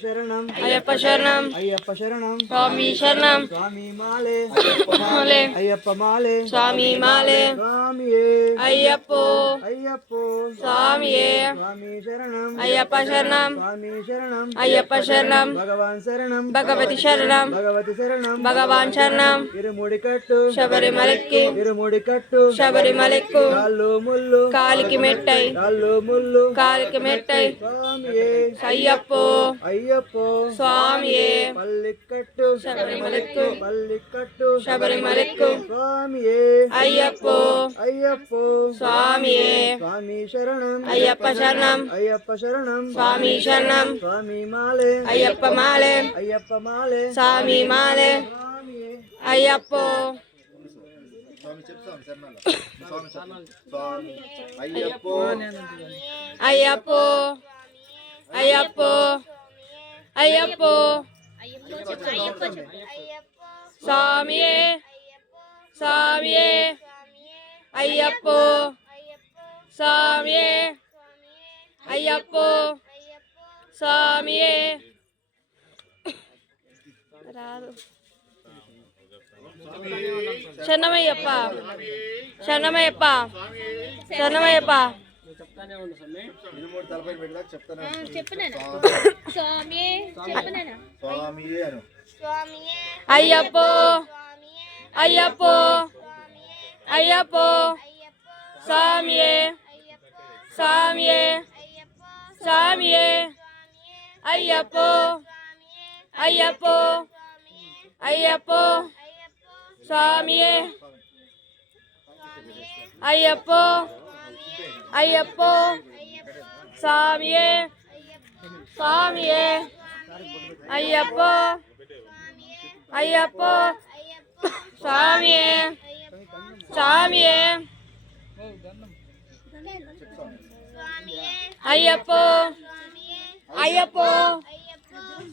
శరణం అయ్యప్ప శరణం అయ్యప్ప శరణం స్వామి శరణం స్వామి మాలే మాలే అయ్యప్ప మాలే స్వామి మాలే స్వామియే అయ్యప్పో అయ్యప్పో స్వామియే స్వామి శరణం అయ్యప్ప శరణం స్వామి శరణం అయ్యప్ప శరణం భగవాన్ శరణం భగవతి శరణం భగవతి శరణం భగవాన్ శరణం ఇరుముడి కట్టు శబరిమలెక్కి ఇరుముడి కట్టు శబరిమలెక్కు కాళ్ళు ముళ్ళు కాలికి మెట్టై కాళ్ళు ముళ్ళు కాలికి మెట్టై స్వామియే అయ్యప్పో అయ్యప్పో స్వామియే పల్లికట్టు శబరిమలెక్కు పల్లికట్టు శబరిమలెక్కు స్వామియే అయ్యప్పో అయ్యప్పో స్వామియే స్వామి శరణం అయ్యప్ప శరణం అయ్యప్ప శరణం స్వామి శరణం స్వామి మాలే అయ్యప్ప మాలే అయ్యప్ప మాలే స్వామి మాలే స్వామియే అయ్యప్పో అయ్యప్పో అయ్యప్పో అయ్యప్పో అయ్యప్పో స్వామియే స్వామియే అయ్యప్పో స్వామియే అయ్యప్పో స్వామియే రాదు శరణమయ్యప్ప శరణమయ్యప్ప శరణమయ్యప్ప అయ్యప్పో అయ్యప్పో అయ్యప్పో స్వామియే స్వామియే స్వామియే అయ్యప్పో అయ్యప్పో అయ్యప్పో స్వామియే అయ్యప్పో అయ్యప్పో స్వామియే స్వామియే అయ్యప్పో అయ్యప్పో స్వామియే స్వామియే అయ్యప్పో అయ్యప్పో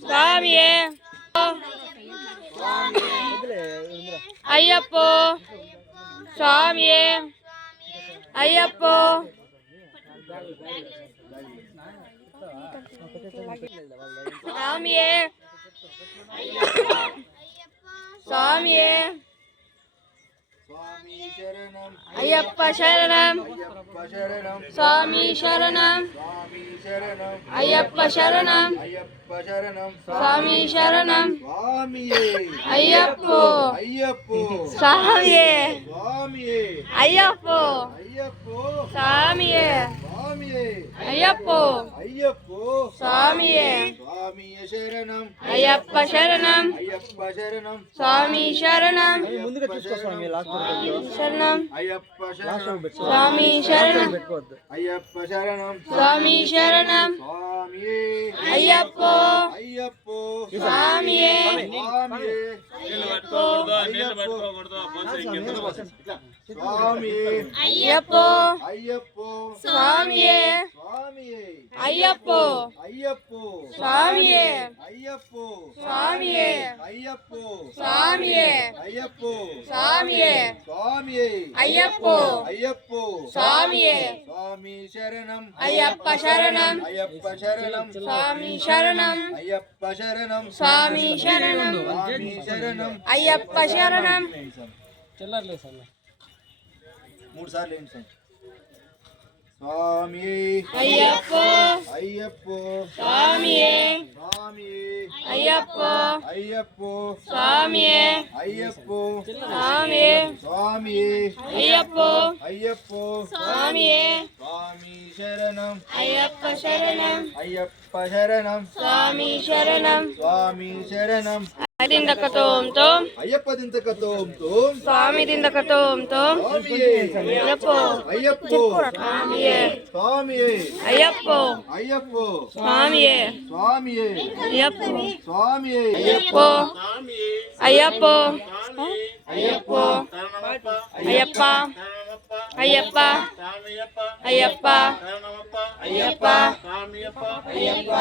స్వామియే అయ్యప్పో స్వామియే అయ్యప్పో స్వామియే స్వామియే అయ్యప్ప శరణం స్వామి శరణం అయ్యప్ప శరణం స్వామి శరణం అయ్యప్పో స్వామియే అయ్యప్పో స్వామియే అయ్యప్పో స్వామియే అయ్యప్ప శరణం స్వామి శరణం శరణం స్వామి శరణం స్వామి శరణం అయ్యప్పో స్వామియే అయ్యప్పో స్వామియే అయ్యప్పో స్వామియే స్వామియే స్వామియే స్వామియే అయ్యప్పో స్వామియే అయ్యప్ప శరణం స్వామి శరణం స్వామి శరణం అయ్యప్ప శరణం మూడు సార్లు ఏంటి సార్ స్వామి అయ్యప్పో అయ్యప్పో స్వామియే స్వామియే అయ్యప్పో అయ్యప్పో స్వామియే అయ్యప్పో స్వామియే స్వామియే అయ్యప్పో అయ్యప్పో స్వామియే స్వామి శరణం అయ్యప్ప శరణం అయ్యప్ప శరణం స్వామి శరణం స్వామి శరణం దిందకతోం తోం అయ్యప్ప దింతకతోం తోం స్వామి దిందకతోం తోం స్వామియే అయ్యప్పో అయ్యప్పో స్వామియే స్వామియే అయ్యప్పో అయ్యప్పో స్వామియే స్వామియే అయ్యప్పో స్వామియే అయ్యప్పో అయ్యప్పో అయ్యప్పో అయ్యప్ప అయ్యప్ప అయ్యప్ప అయ్యప్ప అయ్యప్ప అయ్యప్ప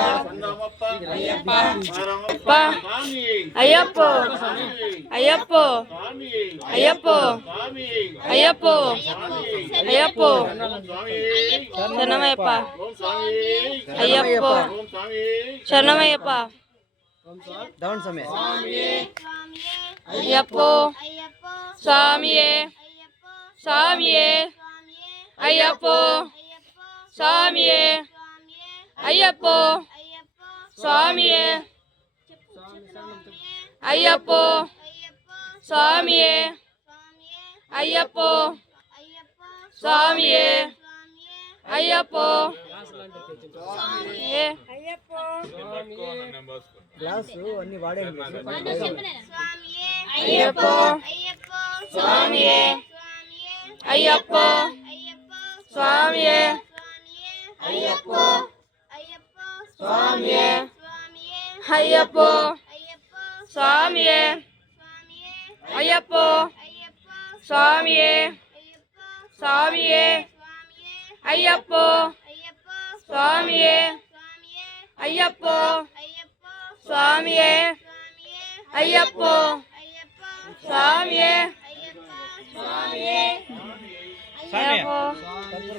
అయ్యప్ప అయ్యప్ప అయ్యప్ప అయ్యప్ప శరణమయ్యప్ప అయ్యప్ప శరణమయ్యప్ప అయ్యప్ప స్వామియే స్వామియే అయ్యప్ప స్వామియే అయ్యప్ప స్వామియే అయ్యప్ప స్వామియే అయ్యప్ప స్వామియే అయ్యప్ప గ్లాసు అన్ని వాడే అయ్యప్ప స్వామియే అయ్యప్ప స్వామియే అయ్యప్ప స్వామియే అయ్యప్ప స్వామియే అయ్యప్ప స్వామియే స్వామియే అయ్యప్ప స్వామియే అయ్యప్ప స్వామియే అయ్యప్ప స్వామియే స్వామియే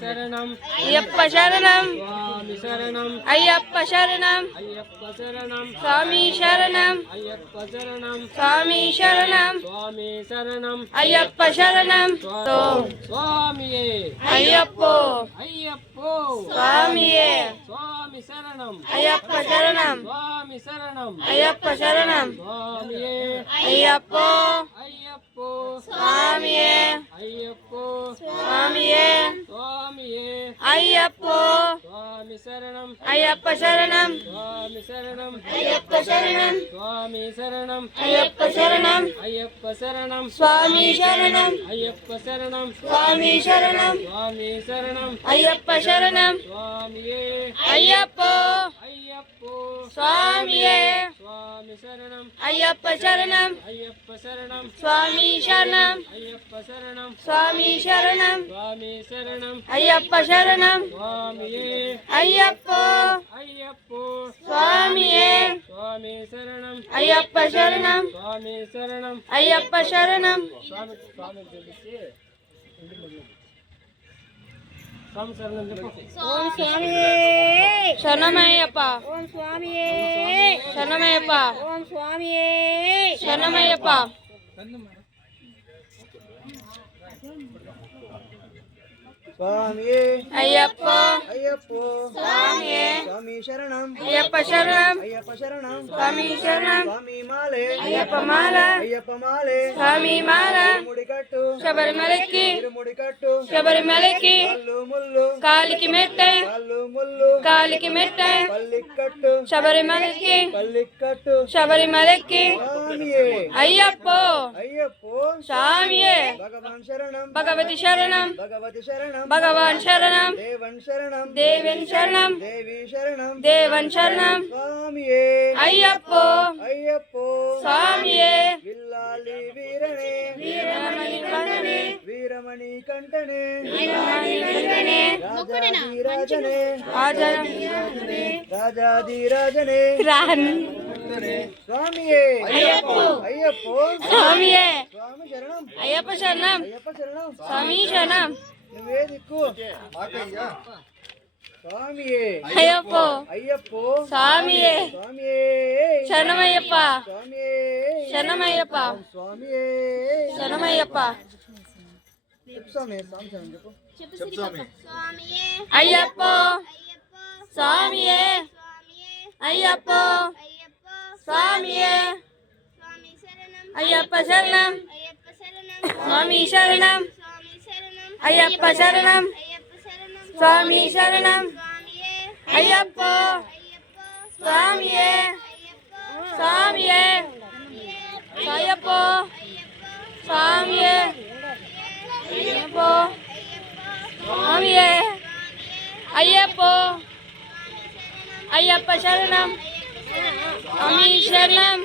శరణం అయ్యప్ప శరణం స్వామి శరణం అయ్యప్ప శరణం అయ్యప్ప శరణం స్వామి శరణం అయ్యప్ప శరణం స్వామి శరణం స్వామి శరణం అయ్యప్ప శరణం స్వామియే అయ్యప్ప అయ్యప్పో స్వామియే స్వామి శరణం అయ్యప్ప శరణం స్వామి శరణం అయ్యప్ప శరణం స్వామియే అయ్యప్ప అయ్యప్పో స్వామియే అయ్యప్పో స్వామియే స్వామియే అయ్యప్ప స్వామి శరణం అయ్యప్ప శరణం స్వామి శరణం అయ్యప్ప శరణం స్వామి శరణం అయ్యప్ప శరణం అయ్యప్ప శరణం స్వామి శరణం అయ్యప్ప శరణం స్వామి శరణం స్వామి శరణం అయ్యప్ప శరణం స్వామియే అయ్యప్ప అయ్యప్పో స్వామియే స్వామి శరణం అయ్యప్ప శరణం అయ్యప్ప శరణం స్వామి శరణం అయ్యప్ప శరణం స్వామి శరణం స్వామి శరణం అయ్యప్ప శరణం స్వామియే అయ్యప్ప అయ్యప్పో స్వామియే స్వామి శరణం అయ్యప్ప శరణం స్వామి శరణం అయ్యప్ప శరణం స్వామి స్వామి తెలిసి స్వామి శరణం చెప్పు ఓం స్వామియే శరణమయ్యప్ప ఓం స్వామియే శరణమయ్యప్ప ఓం స్వామియే శరణమయ్యప్ప స్వామియే అయ్యప్ప అయ్యప్పో స్వామియే స్వామి శరణం అయ్యప్ప శరణం అయ్యప్ప శరణం స్వామి శరణం స్వామి మాలే అయ్యప్ప మాల అయ్యప్ప మాలే స్వామి మాల ముడి కట్టు శబరిమలకి ముడి కట్టు శబరిమలకి కల్లు ముల్లు కాలికి మెట్టే కల్లు ముల్లు కాలికి మెట్టే పల్లి కట్టు శబరిమలకి పల్లి కట్టు శబరిమలకి స్వామియే అయ్యప్ప అయ్యప్పో స్వామియే భగవాన్ శరణం భగవతి శరణం భగవతి శరణం భగవాన్ శరణం దేవన్ శరణం దేవన్ శరణం దేవి శరణం దేవన్ శరణం స్వామియే అయ్యప్ప అయ్యప్పో స్వామియే విల్లాలి వీరనే వీరమణి కంటనే వీరమణి కంటనే వీరమణి కంటనే రాజాధిరాజనే రాజాధిరాజనే రాజాధిరాజనే స్వామియే అయ్యప్ప అయ్యప్పో స్వామియే స్వామి శరణం అయ్యప్ప శరణం అయ్యప్ప శరణం స్వామి శరణం నువ్వే దిక్కు స్వామియే అయ్యప్ప అయ్యప్పో స్వామియే స్వామియే శరణమయ్యప్ప స్వామియే శరణమయ్యప్ప స్వామియే శరణమయ్యప్ప చెప్పు స్వామి స్వామి శరణం చెప్పు అయ్యప్ప స్వామియే అయ్యప్ప స్వామియే అయ్యప్ప శరణం స్వామి శరణం అయ్యప్ప శరణం స్వామి శరణం అయ్యప్ప స్వామియే స్వామియే అయ్యప్ప స్వామియే అయ్యప్ప స్వామియే అయ్యప్ప అయ్యప్ప శరణం స్వామి శరణం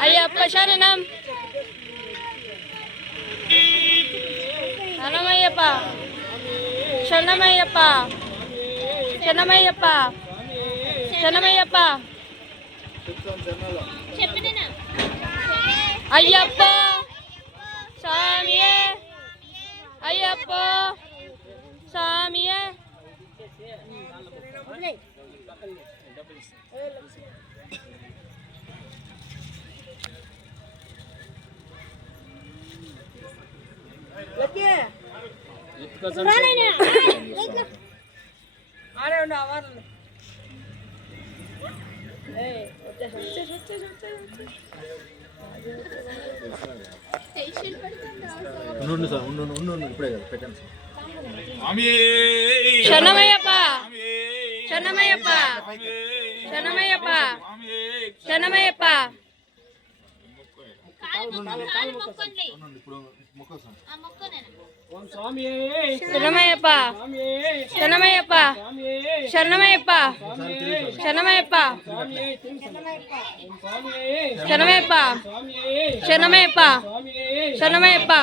అయ్యప్ప శరణం శరణమయ్యప్ప శరణమయ్యప్ప శరణమయ్యప్ప శరణమయ్యప్ప అయ్యప్ప స్వామియే అయ్యప్ప స్వామియే ఇప్పుడే కదా పెట్టండి. శరణమయ్యప్ప శరణమయ్యప్ప శరణమయ్యప్ప శరణమయ్యప్ప ఇప్పుడు మొక్కోసం శరణమయ్యప్ప శరణమయ్యప్ప శరణమయ్యప్ప శరణమయ్యప్ప శరణమయ్యప్ప శరణమయ్యప్ప శరణమయ్యప్ప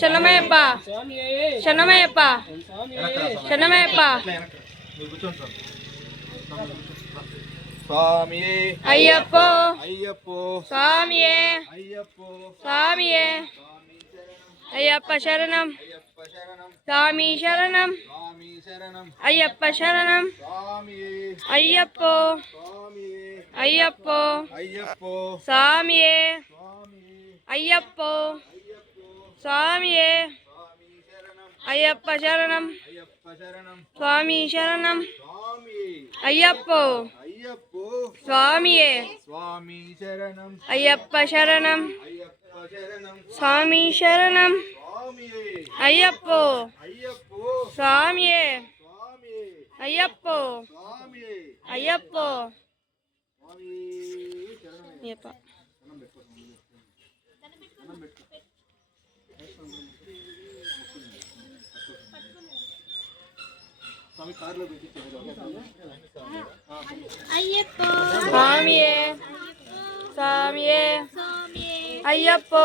శరణమయ్యప్ప శరణమయ్యప్ప శరణమయ్యప్ప మీరు కూర్చోండి సార్. స్వామియే అయ్యప్పో అయ్యప్పో స్వామియే అయ్యప్పో స్వామియే అయ్యప్ప శరణం అయ్యప్ప శరణం స్వామి శరణం స్వామి శరణం అయ్యప్ప శరణం స్వామియే అయ్యప్పో స్వామియే అయ్యప్పో అయ్యప్పో స్వామియే స్వామియే అయ్యప్పో స్వామియే స్వామి శరణం అయ్యప్ప శరణం అయ్యప్ప శరణం స్వామి శరణం స్వామియే అయ్యప్పో అయ్యప్పో స్వామియే స్వామి శరణం అయ్యప్ప శరణం అయ్యప్ప శరణం స్వామి శరణం స్వామియే అయ్యప్పో అయ్యప్పో స్వామియే స్వామియే అయ్యప్పో స్వామియే అయ్యప్పో స్వామి శరణం అయ్యప్ప స్వామి కార్లో పెట్టి స్వామియే స్వామియే అయ్యప్పో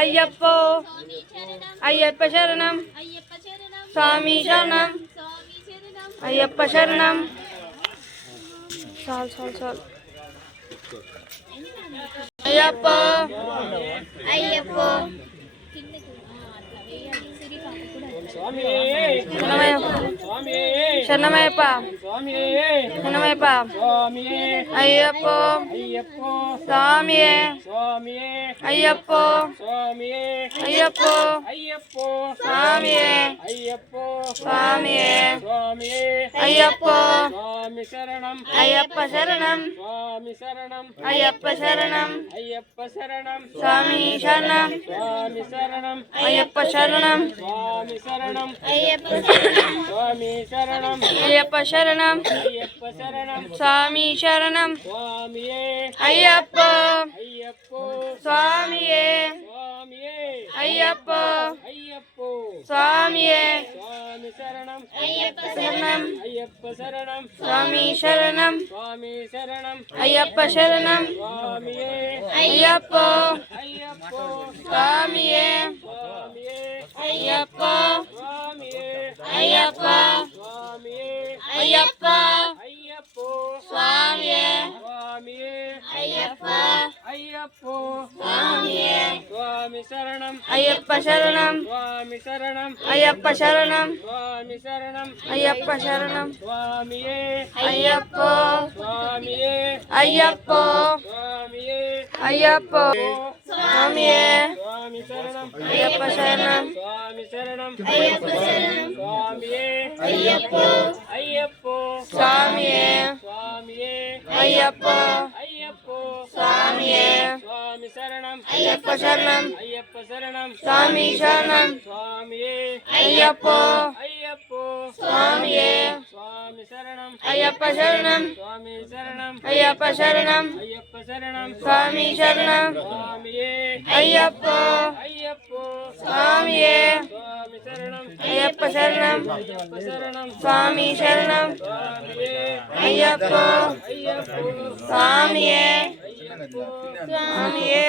అయ్యప్పో అయ్యప్ప శరణం స్వామి శరణం అయ్యప్ప శరణం చాలు చాలు చాలు అయ్యప్పో అయ్యప్పో శరణమయ్యప్ప శరణమయ్యప్ప అయ్యప్పో స్వామియే అయ్యప్పో అయ్యప్పో స్వామియే స్వామియే అయ్యప్పో అయ్యప్ప శరణం అయ్యప్ప శరణం స్వామి శరణం అయ్యప్ప శరణం అయ్యప్ప శరణం స్వామి శరణం అయ్యప్ప స్వామియే అయ్యప్ప స్వామియే శరణం స్వామి శరణం అయ్యప్ప శరణం అయ్యప్ప స్వామియే అయ్యప్ప అయ్యప్ప అయ్యప్ప స్వామియే అయ్యప్ప స్వామియే అయ్యప్ప శరణం అయ్యప్ప శరణం అయ్యప్ప శరణం అయ్యప్ప అయ్యప్ప అయ్యప్ప స్వామియే అయ్యప్ప శరణం అయ్యప్ప శరణం అయ్యప్ప స్వామియే అయ్యప్ప స్వామియే అయ్యప్ప శరణం స్వామి శరణం అయ్యప్ప స్వామియే అయ్యప్ప శరణం అయ్యప్ప శరణం స్వామి శరణం అయ్యప్ప స్వామియే అయ్యప్ప శరణం స్వామి శరణం అయ్యప్ప స్వామియే స్వామియే